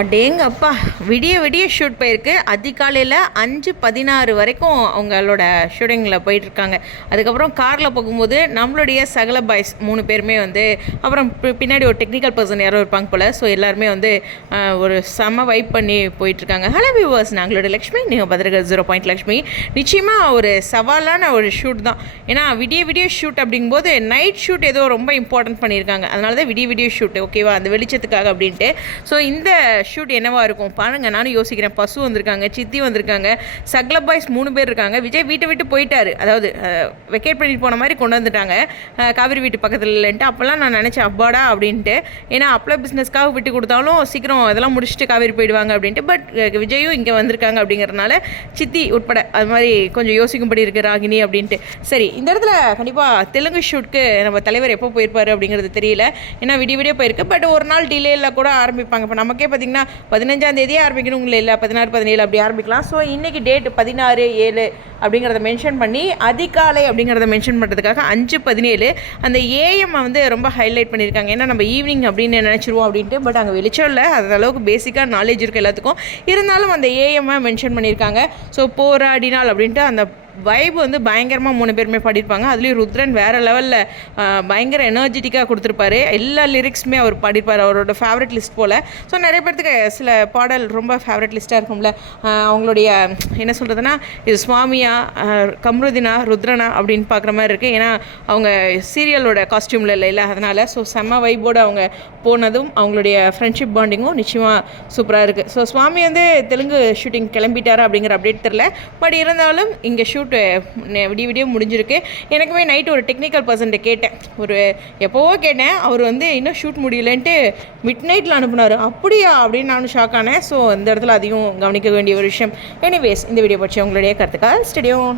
அடேங்க அப்பா விடிய விடிய ஷூட் போயிருக்கு. அதிகாலையில் அஞ்சு பதினாறு வரைக்கும் அவங்களோட ஷூட்டிங்கில் போயிட்டுருக்காங்க. அதுக்கப்புறம் காரில் போகும்போது நம்மளுடைய சகல பாய்ஸ் மூணு பேருமே வந்து அப்புறம் பின்னாடி ஒரு டெக்னிக்கல் பர்சன் யாரோ இருப்பாங்க போல் ஸோ எல்லாருமே வந்து ஒரு செம வைப் பண்ணி போயிட்டுருக்காங்க. ஹலோ வியூவர்ஸ் நாங்களோட லக்ஷ்மி நீங்கள் பதிரக ஜீரோ பாயிண்ட் லக்ஷ்மி. நிச்சயமாக ஒரு சவாலான ஒரு ஷூட் தான். ஏன்னா விடிய விடிய ஷூட் அப்படிங்கும்போது நைட் ஷூட் ஏதோ ரொம்ப இம்பார்ட்டன்ட் பண்ணியிருக்காங்க. அதனால தான் விடிய விடிய ஷூட் ஓகேவா அந்த வெளிச்சத்துக்காக அப்படின்ட்டு. ஸோ இந்த ஷூட் என்னவா இருக்கும்? பாருங்க நானும் யோசிக்கிறேன். பசு வந்திருக்காங்க சித்தி வந்திருக்காங்க சக்ல பாய்ஸ் மூணு பேர் இருக்காங்க. விஜய் வீட்டை விட்டு போயிட்டாரு. அதாவது வெக்கேட் பண்ணிட்டு போன மாதிரி கொண்டு வந்துட்டாங்க. காவிரி வீட்டு பக்கத்தில் இல்லைன்ட்டு. அப்போல்லாம் நான் நினச்சேன் அப்பாடா அப்படின்ட்டு. ஏன்னா அப்ளை பிஸ்னஸ்க்காக விட்டு கொடுத்தாலும் சீக்கிரம் அதெல்லாம் முடிச்சுட்டு காவிரி போயிடுவாங்க அப்படின்ட்டு. பட் விஜயும் இங்கே வந்திருக்காங்க அப்படிங்கிறனால சித்தி உட்பட அது மாதிரி கொஞ்சம் யோசிக்கும்படி இருக்குது ராகினி அப்படின்ட்டு. சரி இந்த இடத்துல கண்டிப்பாக தெலுங்கு ஷூட்க்கு நம்ம தலைவர் எப்போ போயிருப்பாரு அப்படிங்கிறது தெரியல. ஏன்னா விடிய விடிய போயிருக்கு. பட் ஒரு நாள் டிலேயில் கூட ஆரம்பிப்பாங்க. இப்போ நமக்கே பார்த்தீங்கன்னா பதினஞ்சாம் தேதியே ஆரம்பிக்கணும் இல்லை பதினாறு பதினேழு அப்படி ஆரம்பிக்கலாம். ஸோ இன்றைக்கி டேட் பதினாறு ஏழு அப்படிங்கிறத மென்ஷன் பண்ணி அதிகாலை அப்படிங்கிறத மென்ஷன் பண்ணுறதுக்காக அஞ்சு பதினேழு அந்த ஏஎம் வந்து ரொம்ப ஹைலைட் பண்ணியிருக்காங்க. ஏன்னா நம்ம ஈவினிங் அப்படின்னு நினச்சிருவோம் அப்படின்ட்டு பட் அங்கே வெளிச்சம் இல்லை. அது அளவுக்கு பேசிக்காக நாலேஜ் இருக்குது எல்லாத்துக்கும். இருந்தாலும் அந்த ஏஎம்மை மென்ஷன் பண்ணியிருக்காங்க. ஸோ போராடினால் அப்படின்ட்டு அந்த வைப் வந்து பயங்கரமாக மூணு பேருமே பாடியிருப்பாங்க. அதுலேயும் ருத்ரன் வேறு லெவலில் பயங்கர எனர்ஜெட்டிக்காக கொடுத்துருப்பாரு. எல்லா லிரிக்ஸுமே அவர் பாடியிருப்பார் அவரோட ஃபேவரட் லிஸ்ட் போல். ஸோ நிறைய பேர்த்துக்கு சில பாடல் ரொம்ப ஃபேவரட் லிஸ்ட்டாக இருக்கும்ல. அவங்களுடைய என்ன சொல்கிறதுனா இது சுவாமியா கம்ருதினா ருத்ரனா அப்படின்னு பார்க்குற மாதிரி இருக்குது ஏன்னா அவங்க சீரியலோட காஸ்டியூமில் இல்லை இல்லை அதனால். ஸோ செம்ம வைப்போடு அவங்க போனதும் அவங்களுடைய ஃப்ரெண்ட்ஷிப் பாண்டிங்கும் நிச்சயமாக சூப்பராக இருக்குது ஸோ சுவாமி வந்து தெலுங்கு ஷூட்டிங் கிளம்பிட்டாரா அப்படிங்கிற அப்டேட் தெரில பட் இருந்தாலும் இங்கே ஷூட் விடிய விடிய முடிஞ்சிருக்கு. எனக்குமே நைட் ஒரு டெக்னிக்கல் பர்சன்ட்ட கேட்டேன். ஒரு எப்போவோ கேட்டேன். அவர் வந்து இன்னும் ஷூட் முடியலன்ட்டு மிட் நைட்டில் அனுப்புனார். அப்படியா? அப்படின்னு நானும் ஷாக் ஆனேன். ஸோ இந்த இடத்துல அதையும் கவனிக்க வேண்டிய ஒரு விஷயம். எனிவேஸ் இந்த வீடியோ பற்றி உங்களுடைய கருத்துக்கள். ஸ்டடியோ